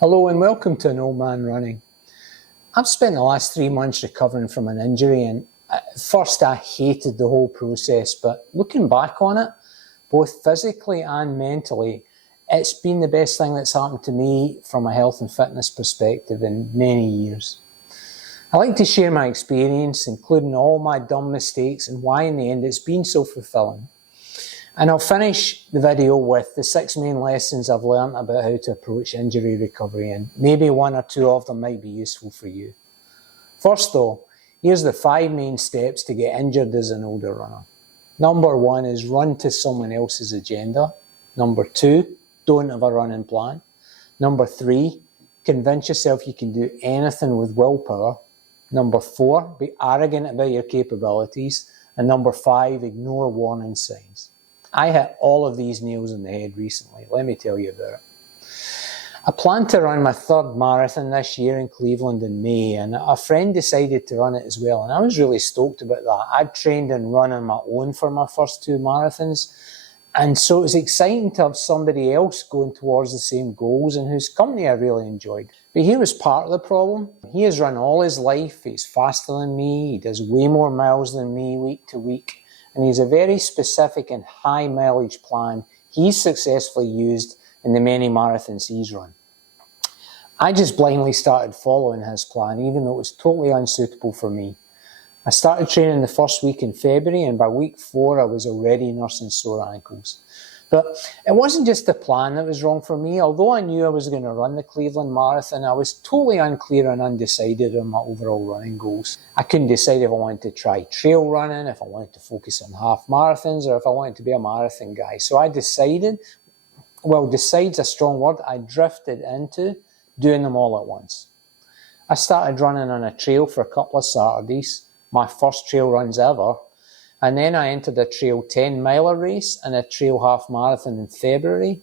Hello and welcome to An Old Man Running. I've spent the last 3 months recovering from an injury, and at first I hated the whole process, but looking back on it, both physically and mentally, it's been the best thing that's happened to me from a health and fitness perspective in many years. I like to share my experience, including all my dumb mistakes and why in the end it's been so fulfilling. And I'll finish the video with the 6 main lessons I've learned about how to approach injury recovery, and maybe 1 or 2 of them might be useful for you. First though, here's the 5 main steps to get injured as an older runner. Number 1 is run to someone else's agenda. Number 2, don't have a running plan. Number 3, convince yourself you can do anything with willpower. Number 4, be arrogant about your capabilities. And number 5, ignore warning signs. I hit all of these nails on the head recently, let me tell you about it. I plan to run my 3rd marathon this year in Cleveland in May, and a friend decided to run it as well, and I was really stoked about that. I'd trained and run on my own for my first 2 marathons, and so it was exciting to have somebody else going towards the same goals and whose company I really enjoyed. But here was part of the problem. He has run all his life, he's faster than me, he does way more miles than me week to week, and he's a very specific and high mileage plan he's successfully used in the many marathons he's run. I just blindly started following his plan, even though it was totally unsuitable for me. I started training the first week in February, and by week 4 I was already nursing sore ankles. But it wasn't just the plan that was wrong for me. Although I knew I was going to run the Cleveland Marathon, I was totally unclear and undecided on my overall running goals. I couldn't decide if I wanted to try trail running, if I wanted to focus on half marathons, or if I wanted to be a marathon guy. So I decided, decide's a strong word, I drifted into doing them all at once. I started running on a trail for a couple of Saturdays, my first trail runs ever, and then I entered a trail 10-miler race and a trail half marathon in February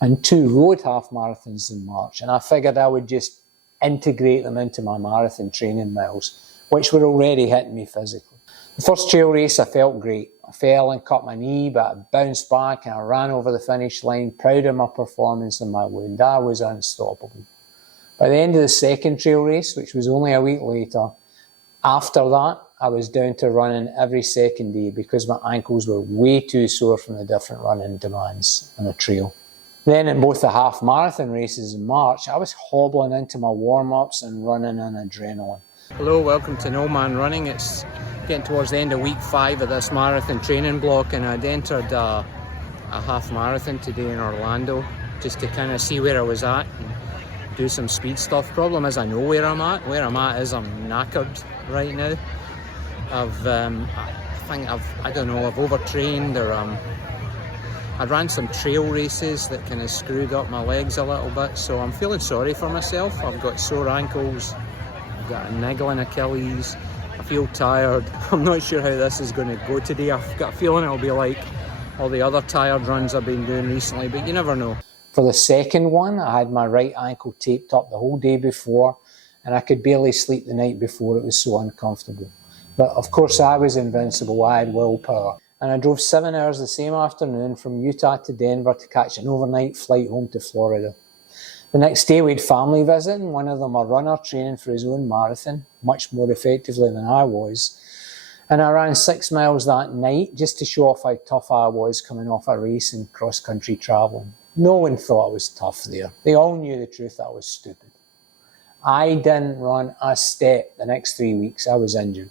and 2 road half marathons in March. And I figured I would just integrate them into my marathon training miles, which were already hitting me physically. The first trail race I felt great. I fell and cut my knee, but I bounced back and I ran over the finish line, proud of my performance and my wound. I was unstoppable. By the end of the second trail race, which was only a week later, after that, I was down to running every second day because my ankles were way too sore from the different running demands on a trail. Then in both the half marathon races in March, I was hobbling into my warm-ups and running on adrenaline. Hello, welcome to An Old Man Running. It's getting towards the end of week 5 of this marathon training block, and I'd entered a half marathon today in Orlando just to kind of see where I was at and do some speed stuff. Problem is I know where I'm at. Where I'm at is I'm knackered right now. I've overtrained, or I ran some trail races that kind of screwed up my legs a little bit, so I'm feeling sorry for myself. I've got sore ankles, I've got a niggling Achilles, I feel tired. I'm not sure how this is going to go today. I've got a feeling it'll be like all the other tired runs I've been doing recently, but you never know. For the second one, I had my right ankle taped up the whole day before, and I could barely sleep the night before, it was so uncomfortable. But of course I was invincible, I had willpower. And I drove 7 hours the same afternoon from Utah to Denver to catch an overnight flight home to Florida. The next day we had family visiting, one of them a runner training for his own marathon, much more effectively than I was. And I ran 6 miles that night just to show off how tough I was coming off a race in cross-country travelling. No one thought I was tough there. They all knew the truth that I was stupid. I didn't run a step the next 3 weeks, I was injured.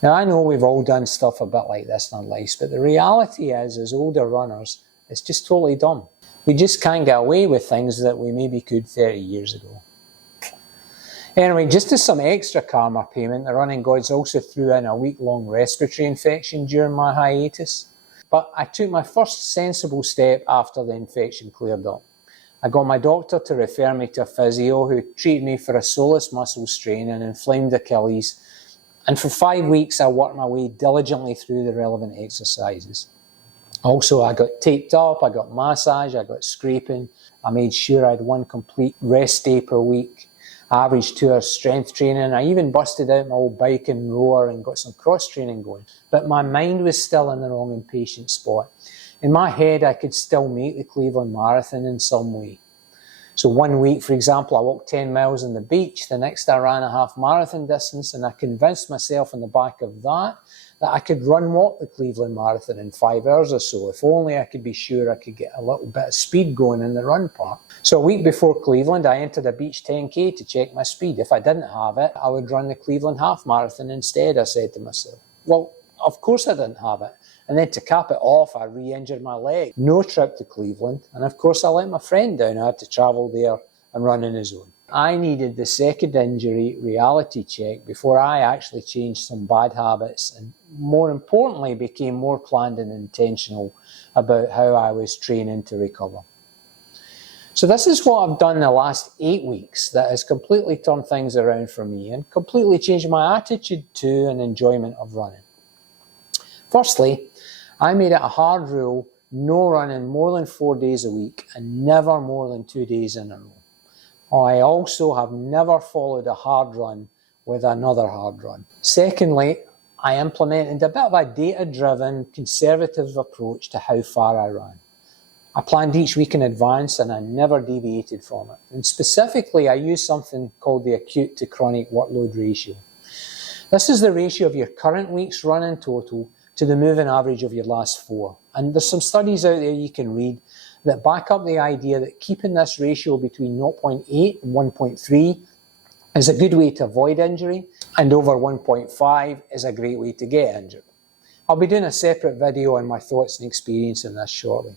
Now I know we've all done stuff a bit like this in our lives, but the reality is, as older runners, it's just totally dumb. We just can't get away with things that we maybe could 30 years ago. Anyway, just as some extra karma payment, the running gods also threw in a week-long respiratory infection during my hiatus. But I took my first sensible step after the infection cleared up. I got my doctor to refer me to a physio who treated me for a soleus muscle strain and inflamed Achilles. And for 5 weeks, I worked my way diligently through the relevant exercises. Also, I got taped up, I got massage, I got scraping. I made sure I had 1 complete rest day per week. I averaged 2 hours strength training. I even busted out my old bike and rower and got some cross training going. But my mind was still in the wrong impatient spot. In my head, I could still make the Cleveland Marathon in some way. So one week, for example, I walked 10 miles on the beach. The next I ran a half marathon distance, and I convinced myself on the back of that I could walk the Cleveland Marathon in 5 hours or so. If only I could be sure I could get a little bit of speed going in the run part. So a week before Cleveland, I entered a beach 10K to check my speed. If I didn't have it, I would run the Cleveland half marathon instead, I said to myself. Well, of course I didn't have it. And then to cap it off, I re-injured my leg. No trip to Cleveland. And of course, I let my friend down. I had to travel there and run on his own. I needed the second injury reality check before I actually changed some bad habits and, more importantly, became more planned and intentional about how I was training to recover. So this is what I've done the last 8 weeks that has completely turned things around for me and completely changed my attitude to and enjoyment of running. Firstly, I made it a hard rule, no running more than 4 days a week and never more than 2 days in a row. I also have never followed a hard run with another hard run. Secondly, I implemented a bit of a data-driven, conservative approach to how far I ran. I planned each week in advance and I never deviated from it. And specifically, I used something called the acute to chronic workload ratio. This is the ratio of your current week's running total to the moving average of your last 4. And there's some studies out there you can read that back up the idea that keeping this ratio between 0.8 and 1.3 is a good way to avoid injury, and over 1.5 is a great way to get injured. I'll be doing a separate video on my thoughts and experience on this shortly.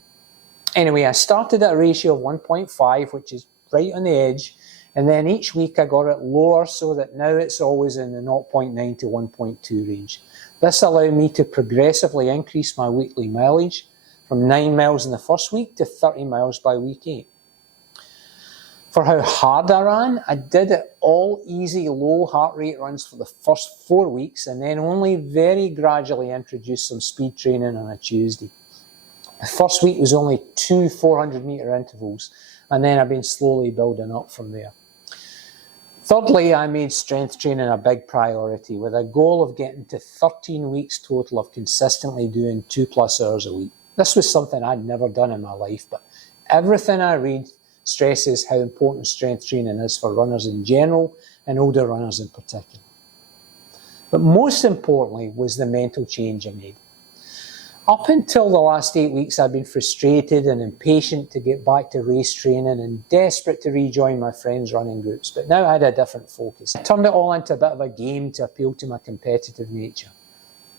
Anyway, I started at a ratio of 1.5, which is right on the edge, and then each week I got it lower so that now it's always in the 0.9 to 1.2 range. This allowed me to progressively increase my weekly mileage from 9 miles in the first week to 30 miles by week 8. For how hard I ran, I did it all easy, low heart rate runs for the first 4 weeks and then only very gradually introduced some speed training on a Tuesday. The first week was only 2 400-metre intervals, and then I've been slowly building up from there. Thirdly, I made strength training a big priority with a goal of getting to 13 weeks total of consistently doing 2+ hours a week. This was something I'd never done in my life, but everything I read stresses how important strength training is for runners in general and older runners in particular. But most importantly was the mental change I made. Up until the last 8 weeks, I'd been frustrated and impatient to get back to race training and desperate to rejoin my friends' running groups. But now I had a different focus. I turned it all into a bit of a game to appeal to my competitive nature.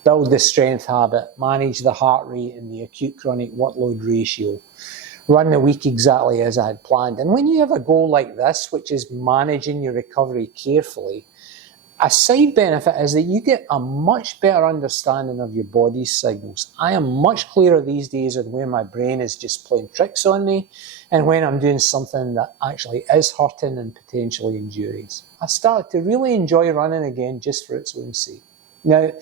Build the strength habit, manage the heart rate and the acute chronic workload ratio, run the week exactly as I had planned. And when you have a goal like this, which is managing your recovery carefully, a side benefit is that you get a much better understanding of your body's signals. I am much clearer these days on when my brain is just playing tricks on me and when I'm doing something that actually is hurting and potentially injurious. I started to really enjoy running again just for its own sake. Now,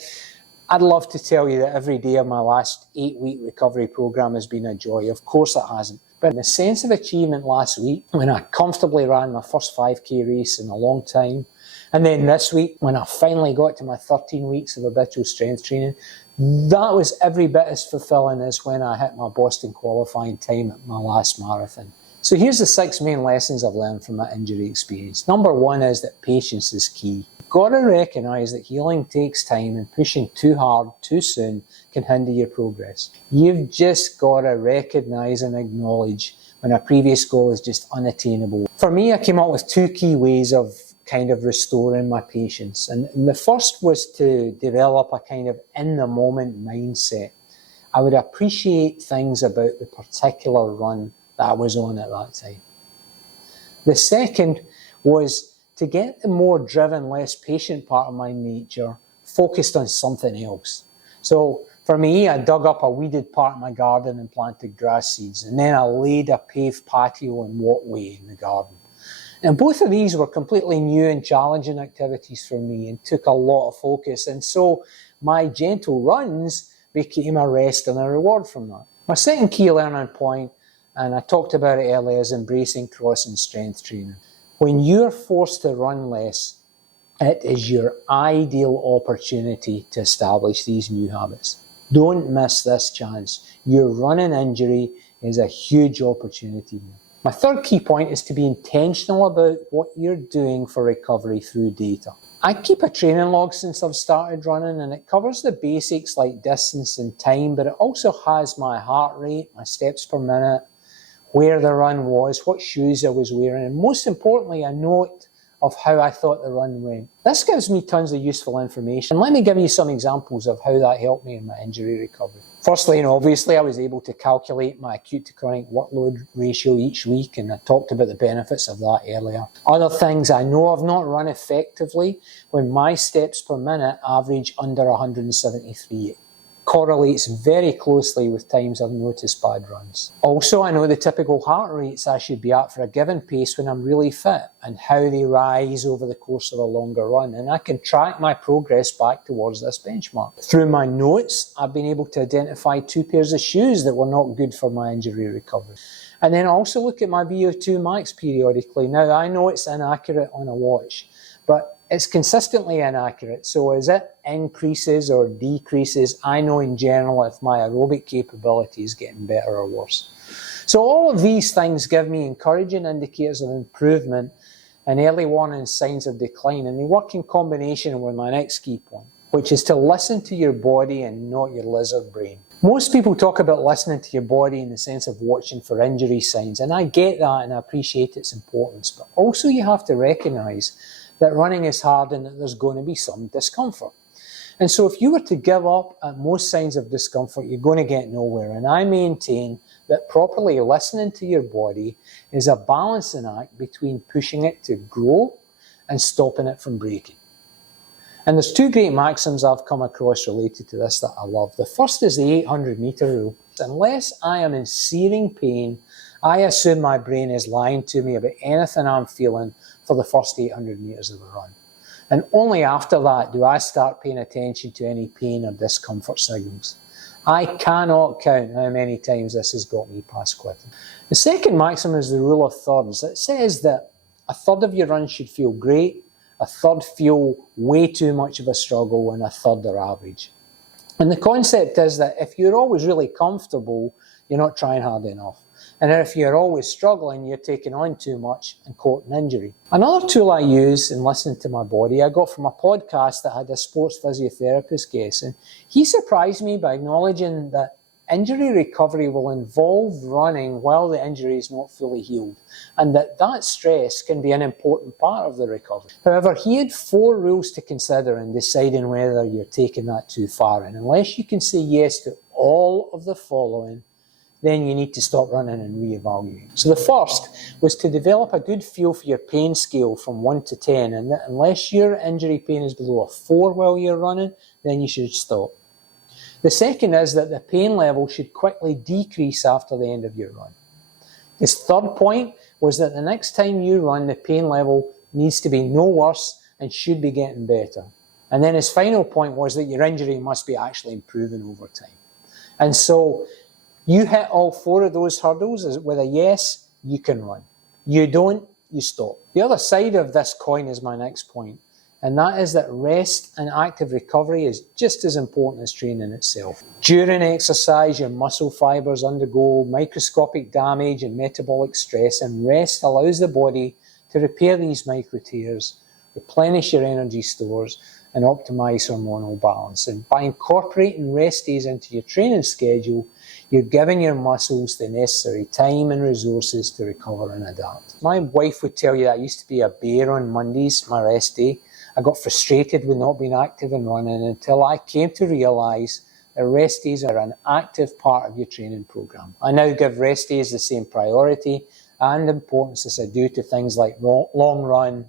I'd love to tell you that every day of my last 8-week recovery program has been a joy. Of course it hasn't. But the sense of achievement last week, when I comfortably ran my first 5K race in a long time, and then this week, when I finally got to my 13 weeks of habitual strength training, that was every bit as fulfilling as when I hit my Boston qualifying time at my last marathon. So here's the 6 main lessons I've learned from my injury experience. Number 1 is that patience is key. You've got to recognise that healing takes time and pushing too hard too soon can hinder your progress. You've just got to recognise and acknowledge when a previous goal is just unattainable. For me, I came up with 2 key ways of kind of restoring my patience. And the first was to develop a kind of in-the-moment mindset. I would appreciate things about the particular run that I was on at that time. The second was to get the more driven, less patient part of my nature focused on something else. So for me, I dug up a weeded part of my garden and planted grass seeds, and then I laid a paved patio and walkway in the garden. And both of these were completely new and challenging activities for me and took a lot of focus. And so my gentle runs became a rest and a reward from that. My second key learning point, and I talked about it earlier, is embracing cross and strength training. When you're forced to run less, it is your ideal opportunity to establish these new habits. Don't miss this chance. Your running injury is a huge opportunity. My third key point is to be intentional about what you're doing for recovery through data. I keep a training log since I've started running, and it covers the basics like distance and time, but it also has my heart rate, my steps per minute, where the run was, what shoes I was wearing, and most importantly, a note of how I thought the run went. This gives me tons of useful information. Let me give you some examples of how that helped me in my injury recovery. Firstly, and obviously, I was able to calculate my acute to chronic workload ratio each week, and I talked about the benefits of that earlier. Other things, I know I've not run effectively when my steps per minute average under 173. Correlates very closely with times I've noticed bad runs. Also, I know the typical heart rates I should be at for a given pace when I'm really fit and how they rise over the course of a longer run, and I can track my progress back towards this benchmark. Through my notes, I've been able to identify 2 pairs of shoes that were not good for my injury recovery. And then also look at my VO2 max periodically. Now, I know it's inaccurate on a watch, but it's consistently inaccurate, so as it increases or decreases, I know in general if my aerobic capability is getting better or worse. So all of these things give me encouraging indicators of improvement and early warning signs of decline, and they work in combination with my next key point, which is to listen to your body and not your lizard brain. Most people talk about listening to your body in the sense of watching for injury signs, and I get that and I appreciate its importance, but also you have to recognise that running is hard and that there's going to be some discomfort. And so if you were to give up at most signs of discomfort, you're going to get nowhere. And I maintain that properly listening to your body is a balancing act between pushing it to grow and stopping it from breaking. And there's 2 great maxims I've come across related to this that I love. The first is the 800-meter rule. Unless I am in searing pain, I assume my brain is lying to me about anything I'm feeling for the first 800 metres of the run. And only after that do I start paying attention to any pain or discomfort signals. I cannot count how many times this has got me past quitting. The second maxim is the rule of thirds. It says that a third of your run should feel great, a third feel way too much of a struggle, and a third are average. And the concept is that if you're always really comfortable, you're not trying hard enough. And if you're always struggling, you're taking on too much and courting injury. Another tool I use in listening to my body, I got from a podcast that had a sports physiotherapist guest, and he surprised me by acknowledging that injury recovery will involve running while the injury is not fully healed, and that stress can be an important part of the recovery. However, he had 4 rules to consider in deciding whether you're taking that too far, and unless you can say yes to all of the following, then you need to stop running and reevaluate. So the first was to develop a good feel for your pain scale from 1 to 10, and that unless your injury pain is below a 4 while you're running, then you should stop. The second is that the pain level should quickly decrease after the end of your run. His third point was that the next time you run, the pain level needs to be no worse and should be getting better. And then his final point was that your injury must be actually improving over time. And so you hit all 4 of those hurdles with a yes, you can run. You don't, you stop. The other side of this coin is my next point, and that is that rest and active recovery is just as important as training itself. During exercise, your muscle fibers undergo microscopic damage and metabolic stress, and rest allows the body to repair these micro tears, replenish your energy stores, and optimize hormonal balance. And by incorporating rest days into your training schedule, you're giving your muscles the necessary time and resources to recover and adapt. My wife would tell you that I used to be a bear on Mondays, my rest day. I got frustrated with not being active and running until I came to realise that rest days are an active part of your training programme. I now give rest days the same priority and importance as I do to things like long run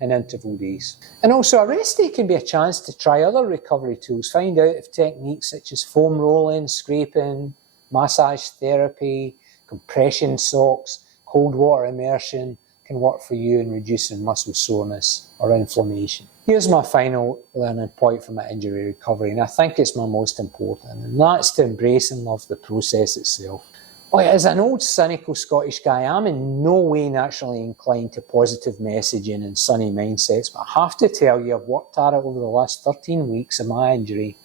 and interval days. And also a rest day can be a chance to try other recovery tools, find out if techniques such as foam rolling, scraping, massage therapy, compression socks, cold water immersion can work for you in reducing muscle soreness or inflammation. Here's my final learning point from my injury recovery, and I think it's my most important, and that's to embrace and love the process itself. As an old cynical Scottish guy, I'm in no way naturally inclined to positive messaging and sunny mindsets, but I have to tell you I've worked at it over the last 13 weeks of my injury,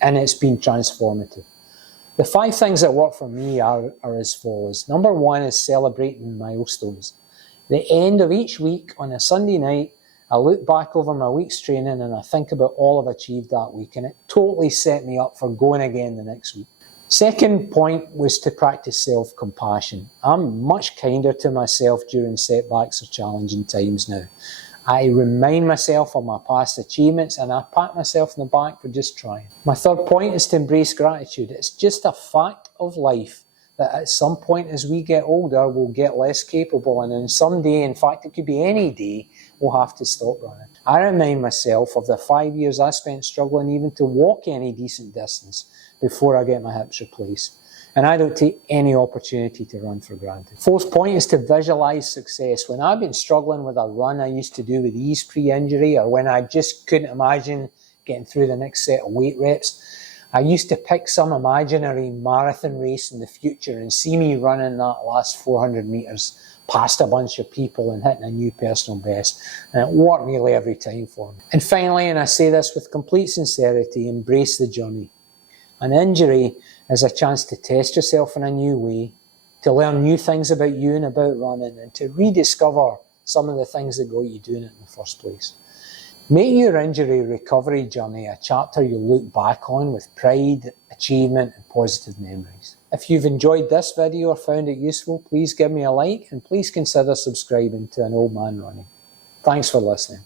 and it's been transformative. The 5 things that work for me are as follows. Number 1 is celebrating milestones. At the end of each week on a Sunday night, I look back over my week's training and I think about all I've achieved that week, and it totally set me up for going again the next week. Second point was to practice self-compassion. I'm much kinder to myself during setbacks or challenging times now. I remind myself of my past achievements and I pat myself in the back for just trying. My third point is to embrace gratitude. It's just a fact of life that at some point as we get older, we'll get less capable, and then someday, in fact it could be any day, we'll have to stop running. I remind myself of the 5 years I spent struggling even to walk any decent distance before I get my hips replaced. And I don't take any opportunity to run for granted. Fourth point is to visualize success. When I've been struggling with a run I used to do with ease pre-injury, or when I just couldn't imagine getting through the next set of weight reps, I used to pick some imaginary marathon race in the future and see me running that last 400 metres past a bunch of people and hitting a new personal best. And it worked nearly every time for me. And finally, and I say this with complete sincerity, embrace the journey. An injury is a chance to test yourself in a new way, to learn new things about you and about running, and to rediscover some of the things that got you doing it in the first place. Make your injury recovery journey a chapter you look back on with pride, achievement and positive memories. If you've enjoyed this video or found it useful, please give me a like and please consider subscribing to An Old Man Running. Thanks for listening.